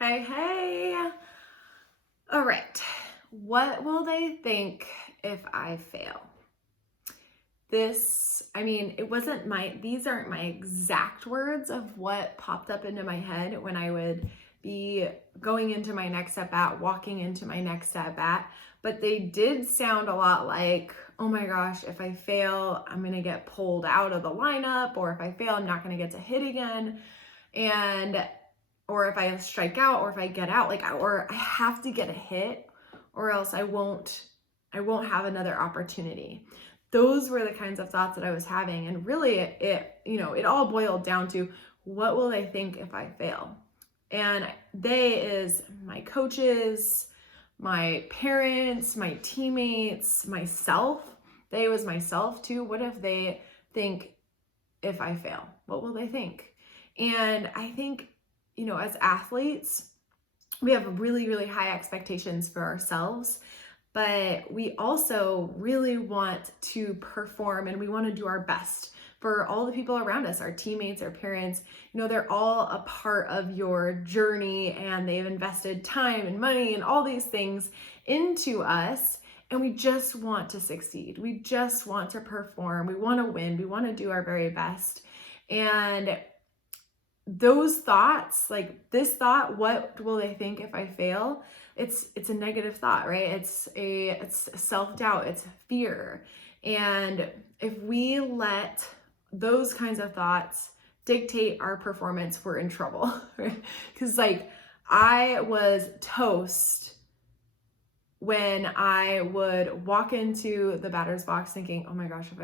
Hey, hey. All right. What will they think if I fail? These aren't my exact words of what popped up into my head when I would be going into my next at bat, walking into my next at bat, but they did sound a lot like, oh my gosh, if I fail, I'm going to get pulled out of the lineup, or if I fail, I'm not going to get to hit again. Or if I strike out, or if I get out, or I have to get a hit, or else I won't have another opportunity. Those were the kinds of thoughts that I was having. And really it all boiled down to, what will they think if I fail? And they is my coaches, my parents, my teammates, myself. They was myself too. What if they think if I fail? What will they think? And I think, as athletes, we have really, really high expectations for ourselves, but we also really want to perform and we want to do our best for all the people around us, our teammates, our parents. They're all a part of your journey, and they've invested time and money and all these things into us. And we just want to succeed. We just want to perform. We want to win. We want to do our very best. And those thoughts, like this thought, what will they think if I fail? It's a negative thought, right? It's self-doubt, it's fear. And if we let those kinds of thoughts dictate our performance, we're in trouble, right? Because I was toast when I would walk into the batter's box thinking, oh my gosh, if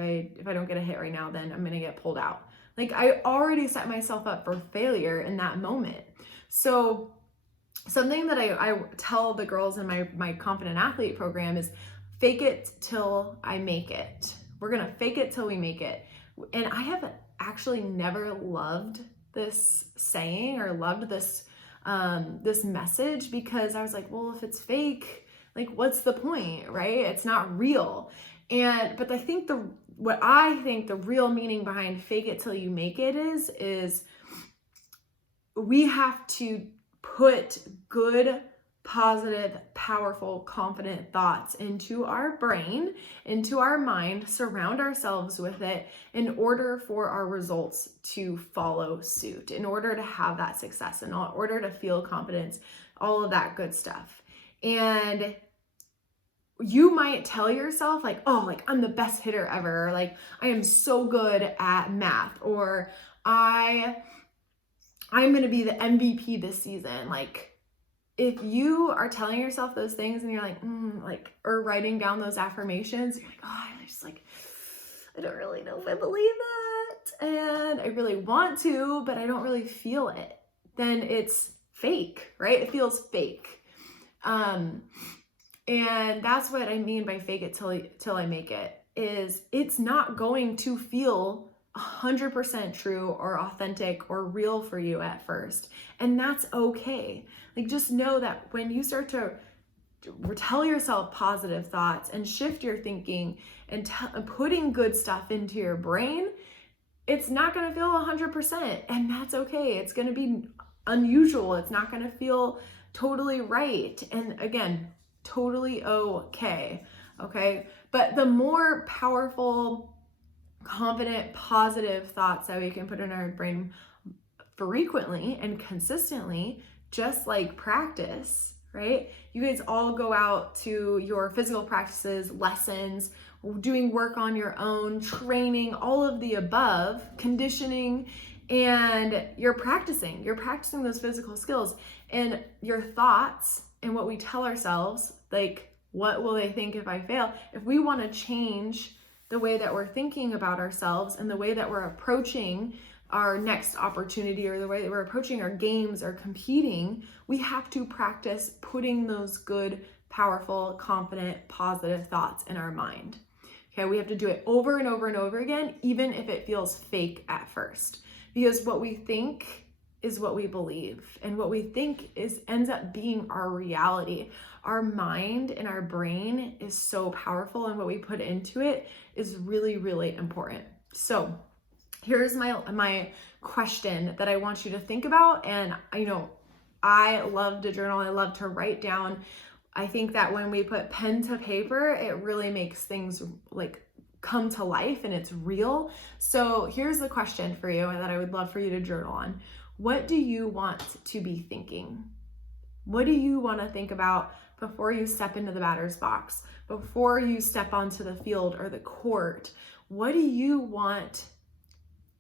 I don't get a hit right now, then I'm gonna get pulled out. I already set myself up for failure in that moment. So something that I tell the girls in my Confident Athlete program is, fake it till I make it. We're gonna fake it till we make it. And I have actually never loved this saying or loved this message, because I was like, well, if it's fake, what's the point, right? It's not real. But what I think the real meaning behind fake it till you make it is we have to put good, positive, powerful, confident thoughts into our brain, into our mind, surround ourselves with it in order for our results to follow suit, in order to have that success, in order to feel confidence, all of that good stuff. And you might tell yourself I'm the best hitter ever, or I am so good at math, or I'm going to be the MVP this season. If you are telling yourself those things and you're or writing down those affirmations, you're I don't really know if I believe that, and I really want to, but I don't really feel it, then it's fake, right? It feels fake. And that's what I mean by fake it till I make it, is it's not going to feel 100% true or authentic or real for you at first. And that's okay. Just know that when you start to tell yourself positive thoughts and shift your thinking and putting good stuff into your brain, it's not going to feel 100%. And that's okay. It's going to be unusual. It's not going to feel totally right. And again, totally okay. But the more powerful, confident, positive thoughts that we can put in our brain frequently and consistently, just like practice, right? You guys all go out to your physical practices, lessons, doing work on your own, training, all of the above, conditioning, and you're practicing those physical skills. And your thoughts and what we tell ourselves, what will they think if I fail? If we want to change the way that we're thinking about ourselves and the way that we're approaching our next opportunity, or the way that we're approaching our games or competing, we have to practice putting those good, powerful, confident, positive thoughts in our mind. Okay, we have to do it over and over and over again, even if it feels fake at first, because what we think is what we believe, and what we think ends up being our reality. Our mind and our brain is so powerful, and what we put into it is really, really important. So here's my question that I want you to think about. And I love to journal. I love to write down. I think that when we put pen to paper, it really makes things like come to life and it's real. So here's the question for you that I would love for you to journal on. What do you want to be thinking? What do you want to think about before you step into the batter's box, before you step onto the field or the court? What do you want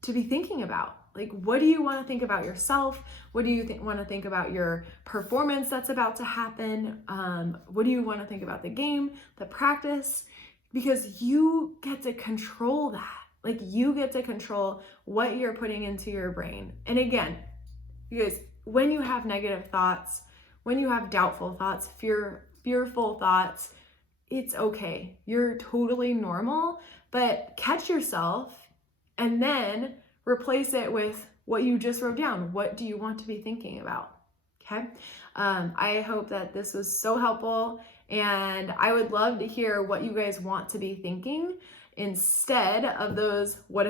to be thinking about? Like, what do you want to think about yourself? What do you want to think about your performance that's about to happen? What do you want to think about the game, the practice? Because you get to control that. Like, you get to control what you're putting into your brain. And again, you guys, when you have negative thoughts, when you have doubtful thoughts, fearful thoughts, it's okay. You're totally normal, but catch yourself and then replace it with what you just wrote down. What do you want to be thinking about? Okay. I hope that this was so helpful, and I would love to hear what you guys want to be thinking instead of those what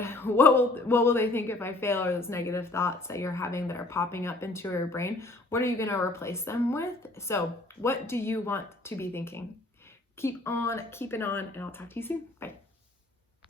will they think if I fail, or those negative thoughts that you're having that are popping up into your brain. What are you going to replace them with? So what do you want to be thinking? Keep on keeping on, and I'll talk to you soon. Bye.